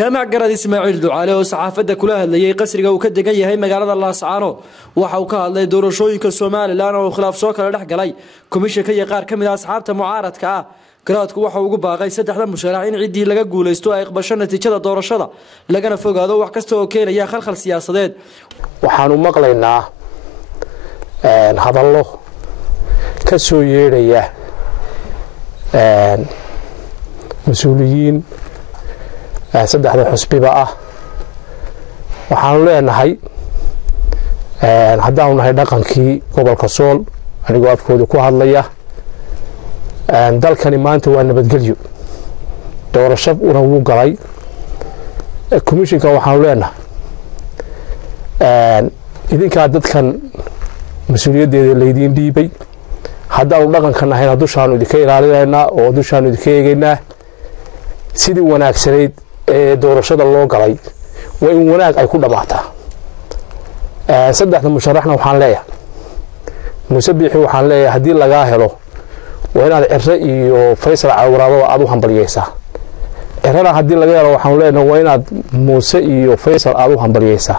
jaamac garad Ismaaciil Ducaale oo saxaafadda kula hadlayay qasriga uu ka degan yahay magaalada Laascaanood waxa uu ka hadlay doorashooyinka Soomaaliland oo khilaaf soo kala dhex galay komishanka iyo qaar kamid ah asxaabta mucaaradka ah garaadku waxa uu ugu baaqay saddexda musharax in cidii laga guuleysto ay aqbasho natiijada doorashada lagana fogaado wax kasta oo keenaya khalkhal siyaasadeed waxaanu maqlaynaa hadallo ka soo yeedhaya مسؤولين saddexda xusbiba ah waxaan leenahay haddaan nahay dhaqankii gobolka Sool anigoo afkooda ku hadlaya dalkani maanta waa nabadgelyo doorasho una wuu galay komishanka waxaan leenahay idinka dadkan mas'uuliyadeeda leedin dhiibay haddaan dhaqanka nahay dushaan idinka ilaalinaynaa oo dushaan idinka eegaynaa sidii wanaagsaneed ee doorashada loo galay waa in wanaag ay ku dhamaataa saddexda musharaxna waxaan leeyahay musabixi waxaan leeyahay hadii laga helo waa inaad cirre iyo Faysal Cawraado aad u hambaliyeysaa cirrana hadii laga helo waxaan leeyahay waa inaad Muuse iyo Faysal aad u hambaliyeysaa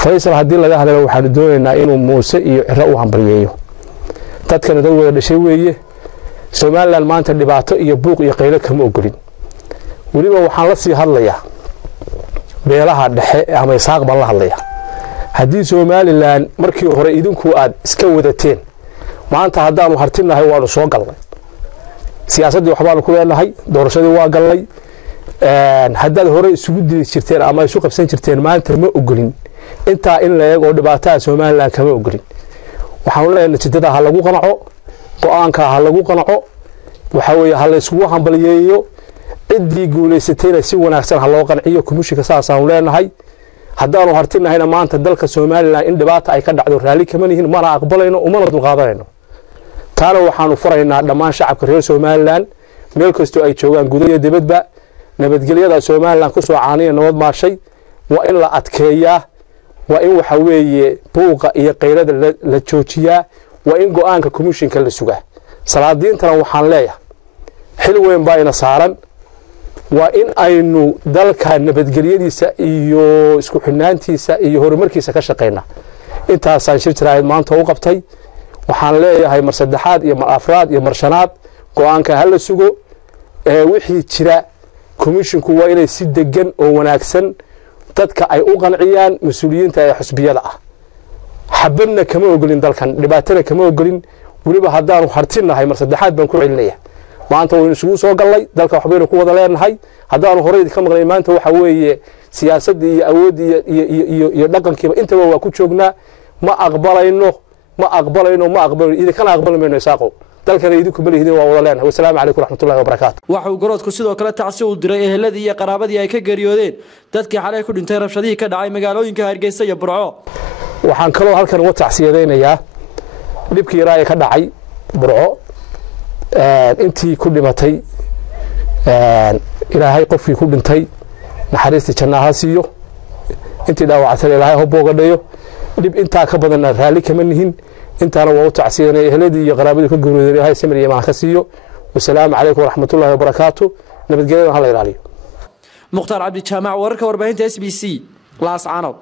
Faysal hadii laga helo waxaan doonaynaa inuu Muuse iyo cirre u hambaliyeeyo dadkana dad wada dhashay weeye Soomaaliland maanta dhibaato iyo buuq iyo qaylo kama ogolin waliba waxaan la sii hadlayaa beelaha dhexe ama isaaq baan la hadlayaa hadii Soomaaliland markii hore idinku aad iska wadateen maanta haddaanu hartinahay waanu soo galnay siyaasadii waxbaanu ku leenahay doorashadii waa galnay haddaad hore isugu dili jirteen ama isu qabsan jirteen maanta ma ogolin intaa in la eego dhibaatada Soomaaliland kama ogolin waxaan leenahay natiijada ha lagu qanaco go'aanka ha lagu qanaco waxa weeye ha la isugu hambaliyeeyo cidii guuleysatayna si wanaagsan ha loo qanciyo komishanka saasaan leenahay haddaanu hartinahayna maanta dalka Soomaaliland in dhibaato ay ka dhacdo raali kama nihin mana aqbalayno umana dulqaadanayno taana waxaanu furaynaa dhammaan shacabka reer Soomaaliland meel kasto ay joogaan gudaha iyo dibadba nabadgelyada Soomaaliland ku soo caaniya nabad maashay waa in la adkeeyaa waa in waxa weeye buuqa iyo qaylada la joojiyaa waa in go'aanka komishanka la sugaa salaadiintana waxaan leeyahay xil weyn baa ina saaran waa in aynu dalka nabadgelyadiisa iyo isku xinaantiisa iyo horumarkiisa ka shaqeynaa intaasaan shir jiraayad maanta u qabtay waxaan leeyahay mar saddexaad iyo mar afraad iyo mar shanaad go'aanka hal la sugo wixii jira komishanku waa inay si degan oo wanaagsan dadka ay u qanciyaan mas'uuliyiinta ee xusbiyada ah xabadna kama ogolin dalkan dhibaatana kama ogolin waliba haddaanu hartinahay mar saddexaad baan ku celinayaa maanta waynu isugu soo galnay dalka waxbaynu ku wada leenahay haddaanu horey ka maqnay maanta waxa weeye siyaasadda iyo awoodda iyo dhaqankiiba intaba waa ku joognaa ma aqbalayno idinkana aqbalmayno isaaqo dalkana idinku ma lihidin waa wada leenahay wassalaamu calaykum waraxmatullaahi wabarakaatu waxa uu garoodku sidoo kale tacsi u diray eheladii iyo qaraabadii ay ka geeriyoodeen dadkii xalay ku dhintay rabshadihii ka dhacay magaalooyinka Hargeysa iyo Burco waxaan kaloo halkan uga tacsiyadeynayaa dhibkii yaraa ee ka dhacay Burco intii ku dhimatay ilaahay qofkii ku dhintay naxariista jannaha siiyo intii dhaawactay ilaahay ha boogadhayo dib inta ka badan raali kama nihin intaana waa u tacsiyanay eheladii iyo qaraabadii ka gurooday ilaahay samir iyo ka siiyo wassalaamu calaykum waraxmatullaahi wabarakaatu nabadgelyada ha la ilaaliyo Mukhtaar Cabdi Jaamac wararka warbaahinta SBC Laascaanood